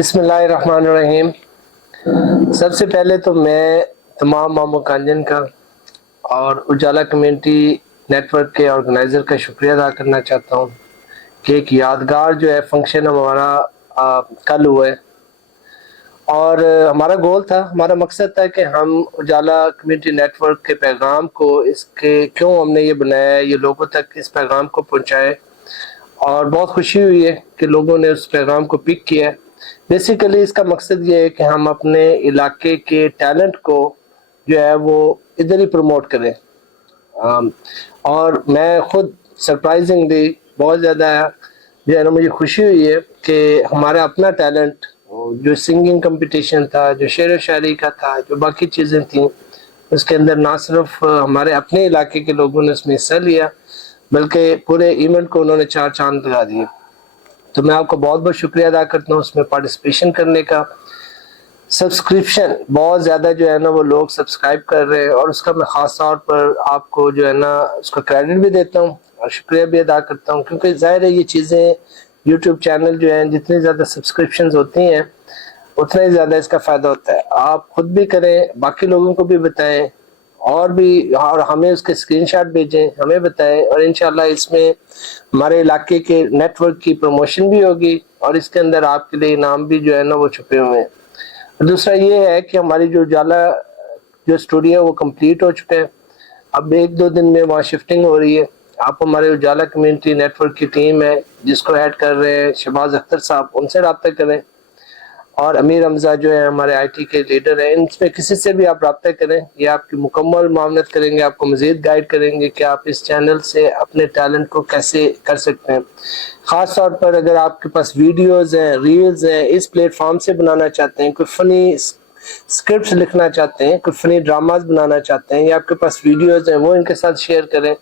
बिस्मिल्लाहिर्रहमानिर्रहीम। सबसे पहले तो मैं तमाम मामू कांजन का और उजाला कम्युनिटी नेटवर्क के ऑर्गेनाइज़र का शुक्रिया अदा करना चाहता हूँ कि एक यादगार जो है फंक्शन हमारा कल हुआ है। और हमारा गोल था, हमारा मकसद था कि हम उजाला कम्युनिटी नेटवर्क के पैगाम को, इसके क्यों हमने ये बनाया है, ये लोगों तक इस पैगाम को पहुँचाए। और बहुत खुशी हुई है कि लोगों ने उस पैगाम को पिक किया है। बेसिकली इसका मकसद ये है कि हम अपने इलाके के टैलेंट को जो है वो इधर ही प्रमोट करें। और मैं खुद सरप्राइजिंगली बहुत ज़्यादा जो है ना मुझे खुशी हुई है कि हमारा अपना टैलेंट, जो सिंगिंग कंपटीशन था, जो शेर व शायरी का था, जो बाकी चीज़ें थी, उसके अंदर ना सिर्फ हमारे अपने इलाके के लोगों ने उसमें हिस्सा लिया बल्कि पूरे इवेंट को उन्होंने चार चांद लगा दिए। तो मैं आपको बहुत बहुत शुक्रिया अदा करता हूँ उसमें पार्टिसिपेशन करने का। सब्सक्रिप्शन बहुत ज़्यादा जो है ना वो लोग सब्सक्राइब कर रहे हैं और उसका मैं ख़ास तौर पर आपको जो है ना उसका क्रेडिट भी देता हूँ और शुक्रिया भी अदा करता हूँ, क्योंकि ज़ाहिर है ये चीज़ें यूट्यूब चैनल जो है जितनी ज़्यादा सब्सक्रिप्शंस होती हैं उतना ही ज़्यादा इसका फ़ायदा होता है। आप खुद भी करें, बाकी लोगों को भी बताएं और भी, और हमें उसके स्क्रीनशॉट भेजें, हमें बताएं, और इंशाल्लाह इसमें हमारे इलाके के नेटवर्क की प्रमोशन भी होगी और इसके अंदर आपके लिए इनाम भी जो है ना वो छुपे हुए हैं। दूसरा ये है कि हमारी जो उजाला जो स्टूडियो है वो कंप्लीट हो चुका है। अब एक दो दिन में वहाँ शिफ्टिंग हो रही है। आप हमारे उजाला कम्युनिटी नेटवर्क की टीम है जिसको ऐड कर रहे हैं शहबाज अख्तर साहब, उनसे रब्ता करें। और अमीर हमजा जो है हमारे आईटी के लीडर हैं, इनमें किसी से भी आप रब्ता करें, ये आपकी मुकम्मल मामलत करेंगे, आपको मज़ीद गाइड करेंगे कि आप इस चैनल से अपने टैलेंट को कैसे कर सकते हैं। ख़ास तौर पर अगर आपके पास वीडियोज़ हैं, रील्स हैं, इस प्लेटफॉर्म से बनाना चाहते हैं, कोई फ़नी स्क्रिप्ट लिखना चाहते हैं, कोई फ़नी ड्रामाज बनाना चाहते हैं, या आपके पास वीडियोज़ हैं वो इनके साथ शेयर करें।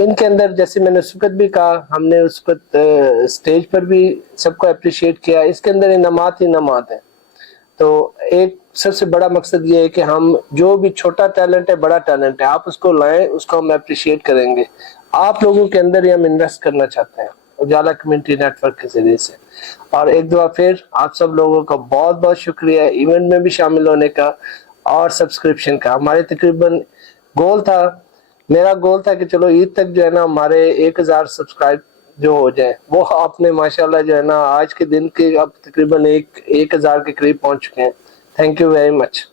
इनके अंदर जैसे मैंने उस वक्त भी कहा, हमने उस वक्त स्टेज पर भी सबको अप्रिशिएट किया, इसके अंदर इनामात ही इनामात हैं। तो एक सबसे बड़ा मकसद ये है कि हम जो भी छोटा टैलेंट है, बड़ा टैलेंट है, आप उसको लाएं, उसको हम अप्रिशिएट करेंगे। आप लोगों के अंदर ही हम इन्वेस्ट करना चाहते हैं उजाला कम्युनिटी नेटवर्क के जरिए से। और एक दफा फिर आप सब लोगों का बहुत बहुत शुक्रिया इवेंट में भी शामिल होने का और सब्सक्रिप्शन का। हमारे तकरीबन मेरा गोल था कि चलो ईद तक जो है ना हमारे 1000 सब्सक्राइब जो हो जाए, वो आपने माशाल्लाह जो है ना आज के दिन के अब तकरीबन 1000 के करीब पहुंच चुके हैं। Thank you very much.